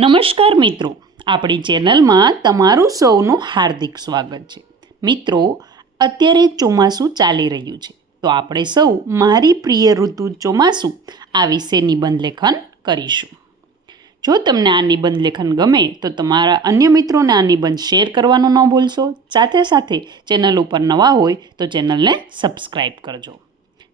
નમસ્કાર મિત્રો, આપણી ચેનલમાં તમારું સૌનું હાર્દિક સ્વાગત છે। મિત્રો, અત્યારે ચોમાસું ચાલી રહ્યું છે, તો આપણે સૌ મારી પ્રિય ઋતુ ચોમાસું આ વિશે નિબંધ લેખન કરીશું। જો તમને આ નિબંધ લેખન ગમે તો તમારા અન્ય મિત્રોને આ નિબંધ શેર કરવાનું ન ભૂલશો। સાથે સાથે ચેનલ ઉપર નવા હોય તો ચેનલને સબસ્ક્રાઈબ કરજો।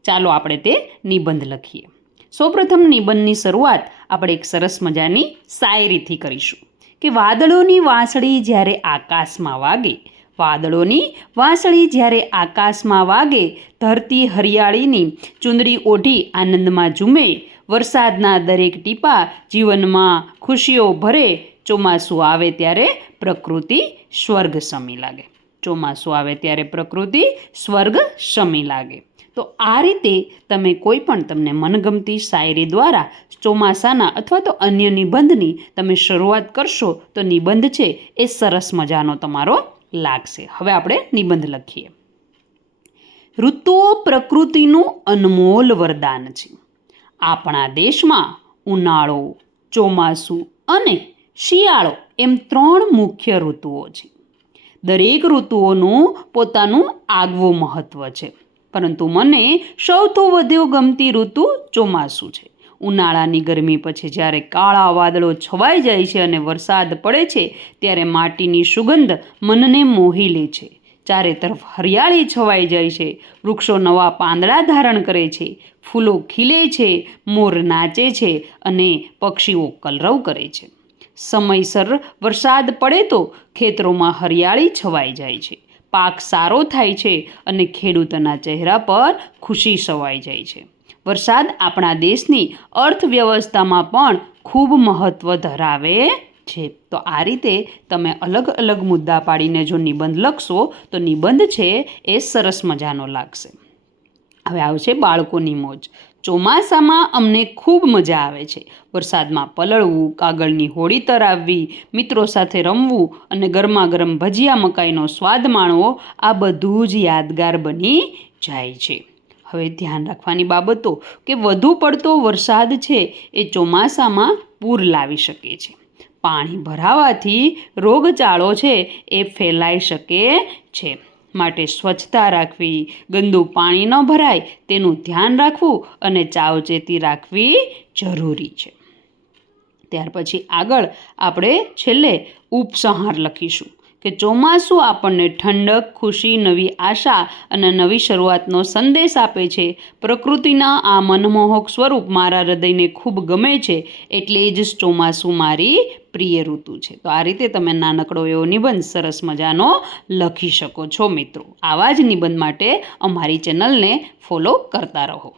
ચાલો આપણે તે નિબંધ લખીએ। સૌપ્રથમ નિબંધની શરૂઆત આપણે એક સરસ મજાની શાયરીથી કરીશું કે વાદળોની વાંસળી જ્યારે આકાશમાં વાગે, વાદળોની વાંસળી જ્યારે આકાશમાં વાગે, ધરતી હરિયાળીની ચુંદડી ઓઢી આનંદમાં ઝૂમે, વરસાદના દરેક ટીપા જીવનમાં ખુશીઓ ભરે, ચોમાસું આવે ત્યારે પ્રકૃતિ સ્વર્ગ સમી લાગે। ચોમાસું આવે ત્યારે પ્રકૃતિ સ્વર્ગ સમી લાગે। તો આ રીતે તમે કોઈ પણ તમને મનગમતી શાયરી દ્વારા ચોમાસાના અથવા તો અન્ય નિબંધની તમે શરૂઆત કરશો તો નિબંધ છે એ સરસ મજાનો તમારો લાગશે। હવે આપણે નિબંધ લખીએ। ઋતુઓ પ્રકૃતિનું અનમોલ વરદાન છે। આપણા દેશમાં ઉનાળો, ચોમાસું અને શિયાળો એમ 3 મુખ્ય ઋતુઓ છે। દરેક ઋતુઓનું પોતાનું આગવું મહત્ત્વ છે, પરંતુ મને સૌથી વધુ ગમતી ઋતુ ચોમાસું છે। ઉનાળાની ગરમી પછી જ્યારે કાળા વાદળો છવાઈ જાય છે અને વરસાદ પડે છે ત્યારે માટીની સુગંધ મનને મોહી લે છે। ચારે તરફ હરિયાળી છવાઈ જાય છે, વૃક્ષો નવા પાંદડા ધારણ કરે છે, ફૂલો ખીલે છે, મોર નાચે છે અને પક્ષીઓ કલરવ કરે છે। સમયસર વરસાદ પડે તો ખેતરોમાં હરિયાળી છવાઈ જાય છે, પાક સારો થાય છે અને ખેડૂતોના ચહેરા પર ખુશી છવાઈ જાય છે। વરસાદ આપણા દેશની અર્થવ્યવસ્થામાં પણ ખૂબ મહત્ત્વ ધરાવે છે। તો આ રીતે તમે અલગ અલગ મુદ્દા પાડીને જો નિબંધ લખશો તો નિબંધ છે એ સરસ મજાનો લાગશે। હવે આવશે બાળકોની મોજ। ચોમાસામાં અમને ખૂબ મજા આવે છે। વરસાદમાં પલળવું, કાગળની હોડી તરાવવી, મિત્રો સાથે રમવું અને ગરમા ગરમ ભજીયા મકાઈનો સ્વાદ માણવો, આ બધું જ યાદગાર બની જાય છે। હવે ધ્યાન રાખવાની બાબતો કે વધુ પડતો વરસાદ છે એ ચોમાસામાં પૂર લાવી શકે છે। પાણી ભરાવાથી રોગચાળો છે એ ફેલાઈ શકે છે, માટે સ્વચ્છતા રાખવી, ગંદુ પાણી ન ભરાય તેનું ધ્યાન રાખવું અને સાવચેતી રાખવી જરૂરી છે। ત્યાર પછી આગળ આપણે છેલ્લે ઉપસંહાર લખીશું કે ચોમાસું આપણને ઠંડક, ખુશી, નવી આશા અને નવી શરૂઆતનો સંદેશ આપે છે। પ્રકૃતિના આ મનમોહક સ્વરૂપ મારા હૃદયને ખૂબ ગમે છે, એટલે જ ચોમાસું મારી પ્રિય ઋતુ છે। તો આ રીતે તમે નાનકડો એવો નિબંધ સરસ મજાનો લખી શકો છો। મિત્રો, આવા જ નિબંધ માટે અમારી ચેનલને ફોલો કરતા રહો।